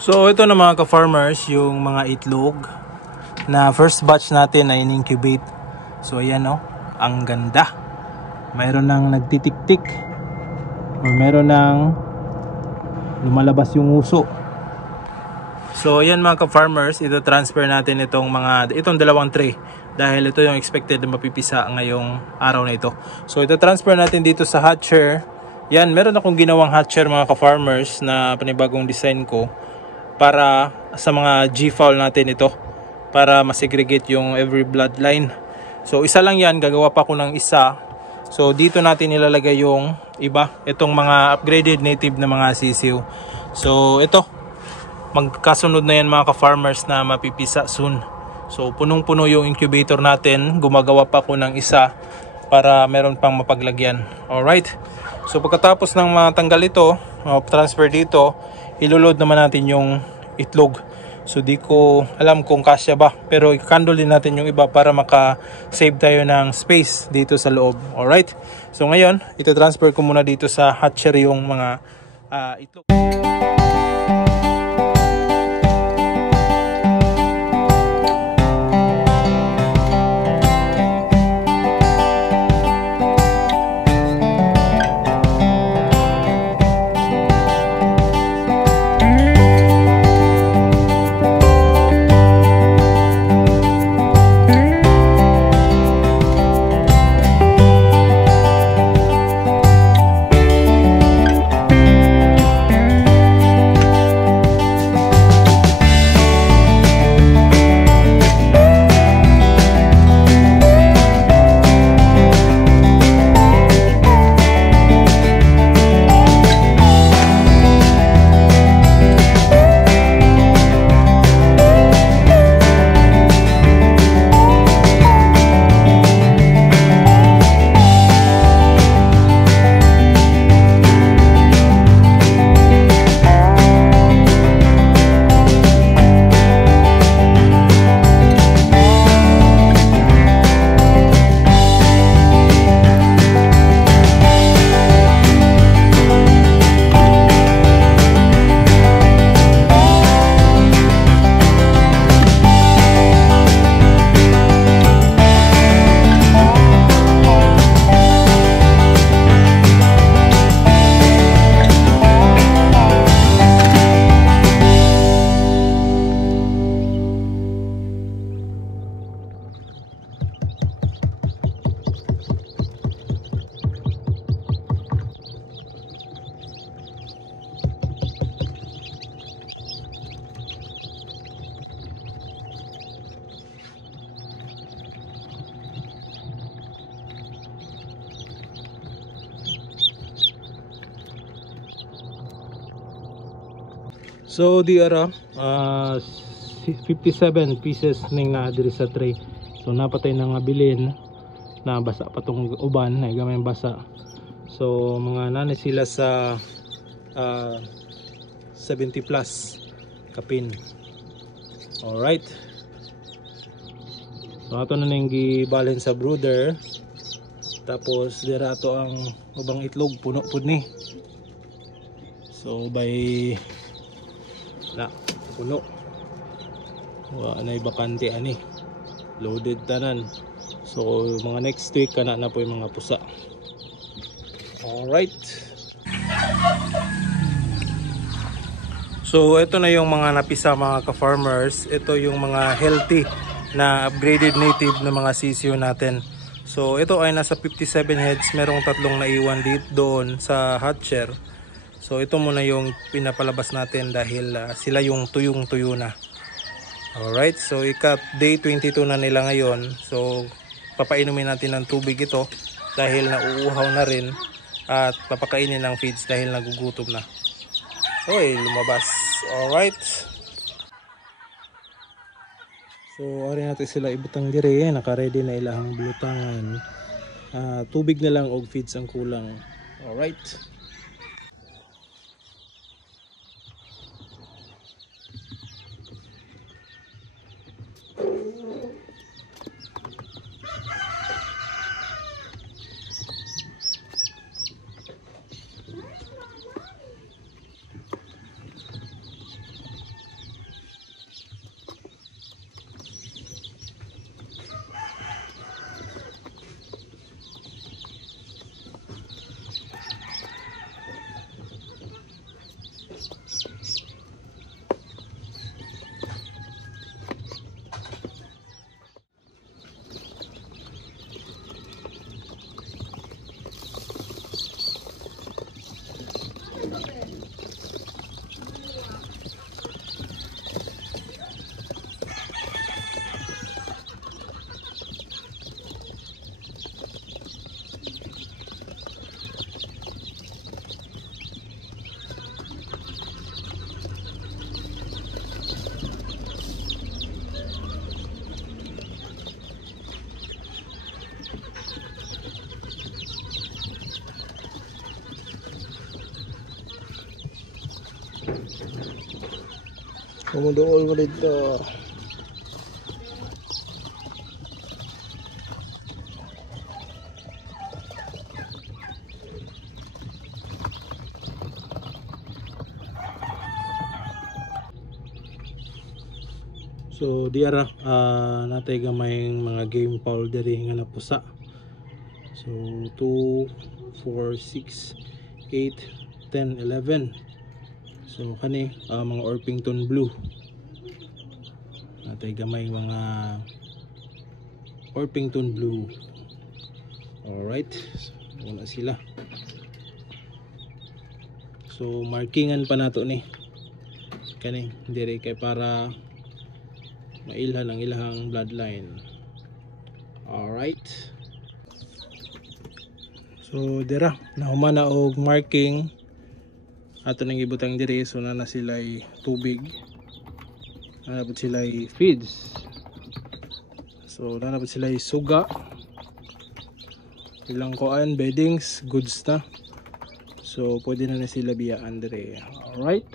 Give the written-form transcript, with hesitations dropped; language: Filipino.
So ito na mga ka-farmers, yung mga itlog na first batch natin na in-incubate. So ayan o, ang ganda. Mayroon nang nagtitik-tik or mayroon nang lumalabas yung uso. So ayan mga ka-farmers, ito transfer natin itong dalawang tray dahil ito yung expected na mapipisa ngayong araw na ito. So ito transfer natin dito sa hatcher. Yan, meron akong ginawang hatcher mga ka-farmers na panibagong design ko para sa mga G-fowl natin ito, para masegregate yung every bloodline. So isa lang yan, gagawa pa ko ng isa. So dito natin ilalagay yung iba, itong mga upgraded native na mga sisiw. So ito, magkasunod na yan mga ka-farmers na mapipisa soon. So punong-puno yung incubator natin, gumagawa pa ko ng isa para meron pang mapaglagyan. Alright, so pagkatapos ng matanggal ito, transfer dito, iloload naman natin yung itlog. So di ko alam kung kasya ba, pero i-candle din natin yung iba para maka-save tayo ng space dito sa loob. Alright, so ngayon ito-transfer ko muna dito sa hatchery yung mga itlog. So di ara 57 pieces ning na diri sa tray. So napatay na nga bilin na basa pa tong uban na gamay basa. So mga nani sila sa 70 plus kapin. Alright, so ato na nang gibalhin sa brooder. Tapos dira ato ang ubang itlog puno pud ni. So by na puno wa na bakante ani, loaded tanan. So mga next week kana na po yung mga pusa. Alright, so ito na yung mga napisa mga ka-farmers. Ito yung mga healthy na upgraded native na mga sisiyo natin. So ito ay nasa 57 heads, merong tatlong naiwan dito doon sa hatcher. So ito muna yung pinapalabas natin dahil sila yung tuyong-tuyo na. Alright, so day 22 na nila ngayon. So papainumin natin ng tubig ito dahil nauuhaw na rin, at papakainin ng feeds dahil nagugutom na. Oy, lumabas. Alright, so ari natin sila ibutang dire, naka-ready na ilahang bulutangan. Tubig na lang og feeds ang kulang. Alright, Kumuduol mo dito. So diara natay gamayng mga game foul diri nga napusa. So 2, 4, 6, 8, 10, 11. So kani mga Orpington Blue. Natay gamay mga Orpington Blue. Alright, muna sila. So markingan pa nato ni kani diri kay para mailhan ang ilahang bloodline. Alright. So dira nahuman na og marking ato nang ibutang diri. So na sila'y tubig, nanapod sila'y feeds, so nanapod sila'y suga, ilang kuan beddings goods na. So pwede na sila biyaan diri. Alright.